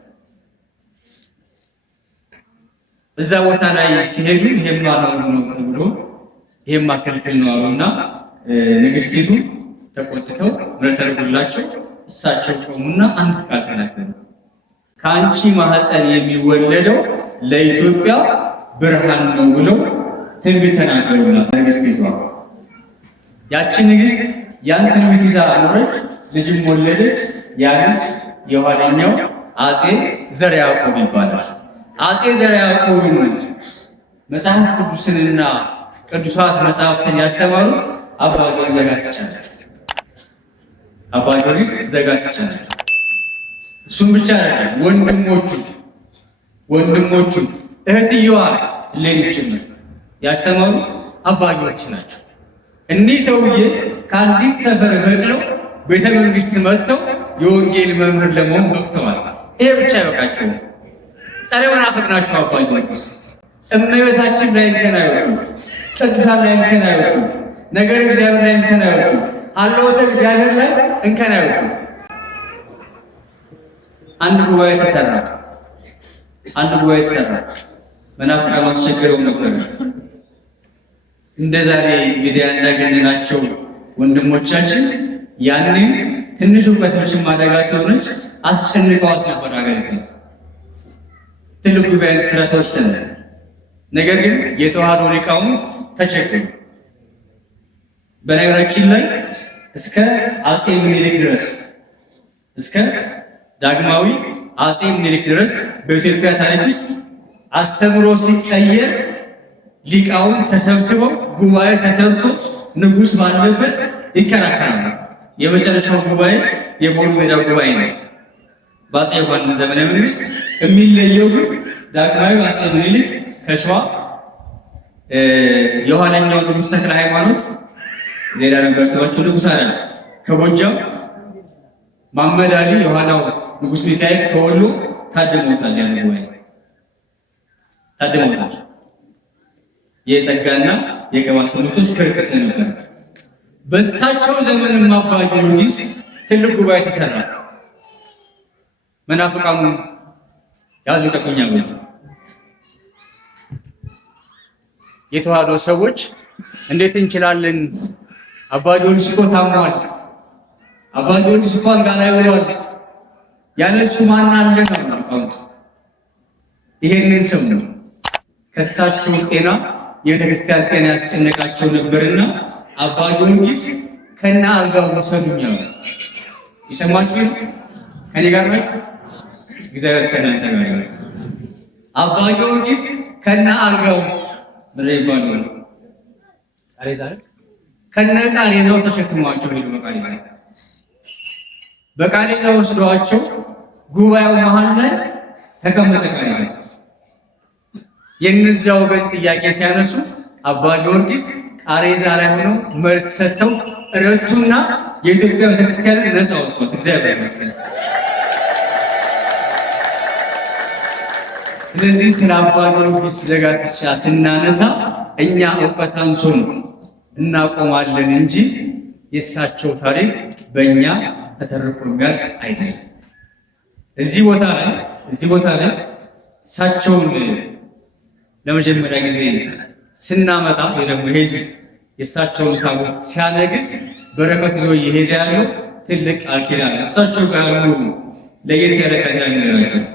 እዛ ቦታ ላይ ሲሄዱ ይሄማ ነው ተብሎ ይሄማ ክልክል ነው አሉና ንግስቲቱ ተቆጥተው ምሕረት ተደርጎላቸው እሳቸው ቆሙና አንድ ቃል ተናገሩ። ከአንቺ ማህፀን የሚወለደው ለኢትዮጵያ ብርሃን ነው ብለው ትንቢት ተናገሩላት ንግስቲቷ። ያቺ ንግስት ያን ትንቢት ይዛ ኖረች፣ ልጅም ወለደች። ያ ልጅ የኋለኛው አፄ ዘርዓ ያዕቆብ ይባላል። አፄ ዘርዓ ያዕቆብን መጽሐፍ ቅዱስንና ቅዱሳት መጽሐፍትን ያስተማሩት አባ ጊዮርጊስ ዘጋስጫ ናቸው። አባ ጊዮርጊስ ዘጋስጫ ናቸው። እሱም ብቻ አይደለም፣ ወንድሞቹ እህትየዋ ሌሎችም ያስተማሩ አባ ጊዮርጊስ ናቸው። እኒህ ሰውዬ ከአንዲት ሰፈር በቅለው ቤተ መንግስት መጥተው የወንጌል መምህር ለመሆን በቅተዋል። ይሄ ብቻ አይበቃቸውም። ጸረ መናፍቅ ናቸው አባ ጊዮርጊስ። እመቤታችን ላይ እንከን አይወጡም፣ ቅዱሳን ላይ እንከን አይወጡም፣ ነገረ እግዚአብሔር ላይ እንከን አይወጡም፣ ሀልዎተ እግዚአብሔር ላይ እንከን አይወጡም። አንድ ጉባኤ ተሰራ። መናፍቃን አስቸግረው ነበር። እንደ ዛሬ ሚዲያ እንዳገኘናቸው ወንድሞቻችን ያኔ ትንሽ እውቀቶችን ማደጋ ስለሆነች አስጨንቀዋት ነበር ሀገሪቱ። ትልቅ ጉባኤ ስራ ተወሰነ። ነገር ግን የተዋህዶ ሊቃውንት ተቸገሩ። በነገራችን ላይ እስከ አጼ ምኒልክ ድረስ እስከ ዳግማዊ አጼ ምኒልክ ድረስ በኢትዮጵያ ታሪክ ውስጥ አስተምሮ ሲቀየር ሊቃውንት ተሰብስበው ጉባኤ ተሰርቶ ንጉሥ ባለበት ይከራከራሉ። የመጨረሻው ጉባኤ የቦሩ ሜዳ ጉባኤ ነው በአጼ ዮሐንስ ዘመነ መንግስት። የሚለየው ግን ዳግማዊ አጼ ምኒልክ ከሸዋ የኋለኛው ንጉሥ ተክለ ሃይማኖት ሌላ ነበር ስማቸው ንጉሥ አለ ከጎጃም ማመድ አሊ የኋላው ንጉሥ ሚካኤል ከወሎ ታድመውታል። ያን ጉባኤ ታድመውታል። የጸጋና የቅባት ትምህርቶች ክርክር ስለነበር በእሳቸው ዘመን አባ ጊዮርጊስ ትልቅ ጉባኤ ተሰራ። መናፍቃኑ ያዙ ቀቁኛ ብዙ የተዋህዶ ሰዎች እንዴት እንችላለን? አባ ጊዮርጊስ እኮ ታሟል፣ አባ ጊዮርጊስ እኮ አልጋ ላይ ውሏል፣ ያለሱ ማን አለ ነው አካውንት። ይሄንን ሰው ነው ከእሳቸው ጤና የቤተክርስቲያን ጤና ያስጨነቃቸው ነበርና አባ ጊዮርጊስ ከና አልጋው ወሰዱኛው። ይሰማችሁ? ከኔ ጋር ናችሁ? እግዚአብሔር ከእናንተ ጋር ነው። አባ ጊዮርጊስ ከና አልጋው ብሬ ይባላል። ቃሬዛ ከነ ቃሬዛው ተሸክመዋቸው ሄዱ። በቃሬዛ ወስደዋቸው ጉባኤው መሃል ላይ ተቀመጠ ቃሬዛ። የእነዚያ ወገን ጥያቄ ሲያነሱ አባ ጊዮርጊስ ቃሬዛ ላይ ሆነው መልስ ሰጥተው ረቱና የኢትዮጵያ ቤተክርስቲያንን ነፃ ወጥቷት እግዚአብሔር ይመስገን። ስለዚህ ስለ አባ ጊዮርጊስ ዘጋስጫ ስናነሳ እኛ እውቀት አንሶን እናቆማለን እንጂ የእሳቸው ታሪክ በእኛ ተተርኮ የሚያልቅ አይደለም። እዚህ ቦታ ላይ እሳቸውን ለመጀመሪያ ጊዜ ስናመጣ ወይ ደግሞ ይሄ የእሳቸውን ታቦት ሲያነግስ በረከት ይዞ እየሄደ ያለው ትልቅ ቃል ኪዳን ነው። እሳቸው ጋር ያሉ ለየት ያለ ቃል ኪዳን ነው።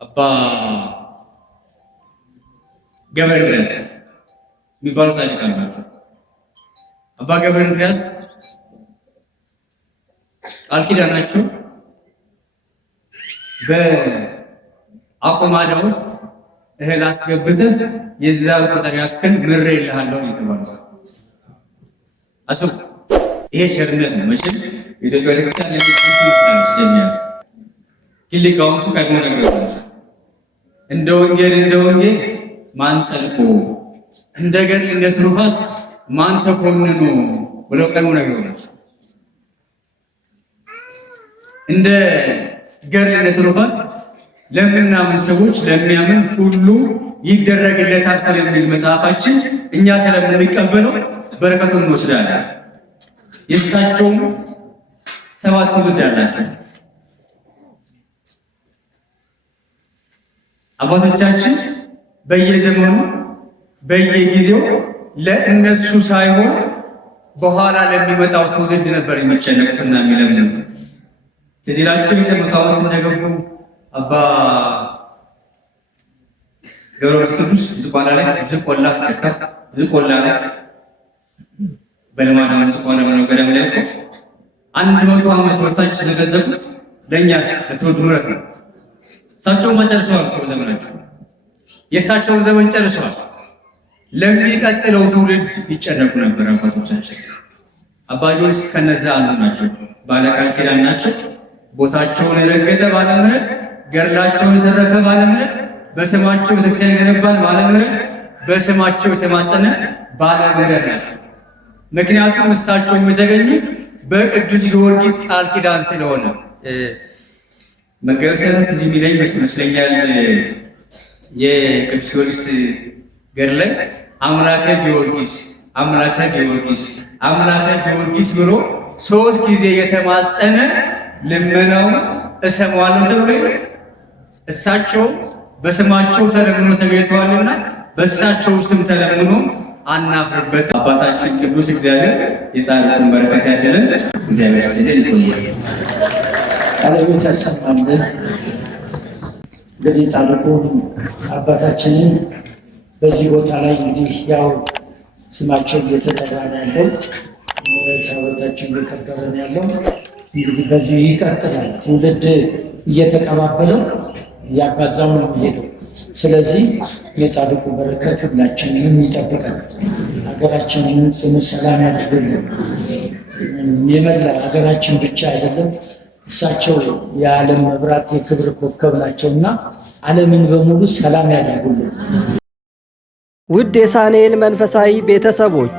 አባ ገብረ እንድርያስ የሚባሉ ጻድቅ ናቸው። አባ ገብረ እንድርያስ ቃል ኪዳናቸው በአቆማዳ ውስጥ እህል አስገብተህ የዛ ቁጥር ያክል ምሬልሃለሁ የተባሉት አስቡ። ይሄ ቸርነት ነው። መቼም የኢትዮጵያ ቤተክርስቲያን ይመስላል ሊቃውንቱ ቀድሞ ነግረውናል። እንደ ወንጌል ማን ጸድቆ እንደ ገድል እንደ ትሩፋት ማን ተኮንኖ ብለው ቀድሞ ነግረውናል። እንደ ገድል እንደ ትሩፋት ለምናምን ሰዎች ለሚያምን ሁሉ ይደረግለታል ስለሚል መጽሐፋችን እኛ ስለምንቀበለው በረከቱን እንወስዳለን። የእሳቸውም 7 ትውልድ አላቸው። አባቶቻችን በየዘመኑ በየጊዜው ለእነሱ ሳይሆን በኋላ ለሚመጣው ትውልድ ነበር የሚጨነቁትና የሚለምኑት። እዚህ ላችሁ ለመታወት እንደገቡ አባ ገብረ መስቀል ዝቋላ ላይ ዝቆላ ላይ በለማዳም ዝቋላ ነው ገዳም ላይ እኮ 100 ዓመት ወርታች ተገዘቁት ለኛ ለትውልድ ምረት ነው። እሳቸው መጨረሻው እኮ ዘመናቸው የእሳቸውን ዘመን ጨርሰዋል። ለሚቀጥለው ትውልድ ይጨነቁ ነበር አባቶቻችን። አባ ጊዮርጊስ ከነዛ አንዱ ናቸው። ባለቃል ኪዳን ናቸው። ቦታቸውን የረገጠ ባለምህረት፣ ገድላቸውን የተረከ ባለምህረት፣ በስማቸው ቤተክርስቲያን የገነባን ባለምህረት፣ በስማቸው የተማጸነ ባለምህረት ናቸው። ምክንያቱም እሳቸው የተገኙት በቅዱስ ጊዮርጊስ ቃል ኪዳን ስለሆነ መገረሻነት እዚህ የሚለኝ ይመስለኛል። የቅዱስ ጊዮርጊስ ገድል ላይ አምላከ ጊዮርጊስ አምላከ ጊዮርጊስ አምላከ ጊዮርጊስ ብሎ 3 ጊዜ የተማጸነ ልመናውን እሰማዋለሁ ተብሎ እሳቸው በስማቸው ተለምኖ ተገኝተዋልና በእሳቸው ስም ተለምኖ አናፍርበት። አባታችን ቅዱስ እግዚአብሔር የጻድቁን በረከት ያድለን። እግዚአብሔር ይስጥልን። ይቆያል። ቃልቤት ያሰማልን። እንግዲህ ጻድቁን አባታችንን በዚህ ቦታ ላይ እንግዲህ ያው ስማቸው እየተጠራ ነው ያለው፣ ታቦታቸው እየከበረ ነው ያለው። እንግዲህ በዚህ ይቀጥላል። ትውልድ እየተቀባበለው ያባዛው ነው ሄደው። ስለዚህ የጻድቁ በረከት ሁላችንንም ይጠብቀን፣ ሀገራችንንም ጽኑ ሰላም ያድርግልን። የመላ ሀገራችን ብቻ አይደለም፣ እሳቸው የዓለም መብራት የክብር ኮከብ ናቸውና ዓለምን በሙሉ ሰላም ያድርጉልን። ውድ የሳንኤል መንፈሳዊ ቤተሰቦች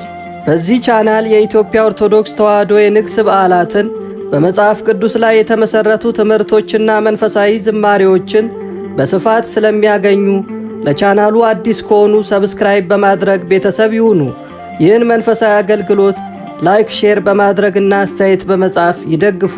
በዚህ ቻናል የኢትዮጵያ ኦርቶዶክስ ተዋሕዶ የንግስ በዓላትን በመጽሐፍ ቅዱስ ላይ የተመሠረቱ ትምህርቶችና መንፈሳዊ ዝማሬዎችን በስፋት ስለሚያገኙ ለቻናሉ አዲስ ከሆኑ ሰብስክራይብ በማድረግ ቤተሰብ ይሁኑ። ይህን መንፈሳዊ አገልግሎት ላይክ፣ ሼር በማድረግና አስተያየት በመጻፍ ይደግፉ።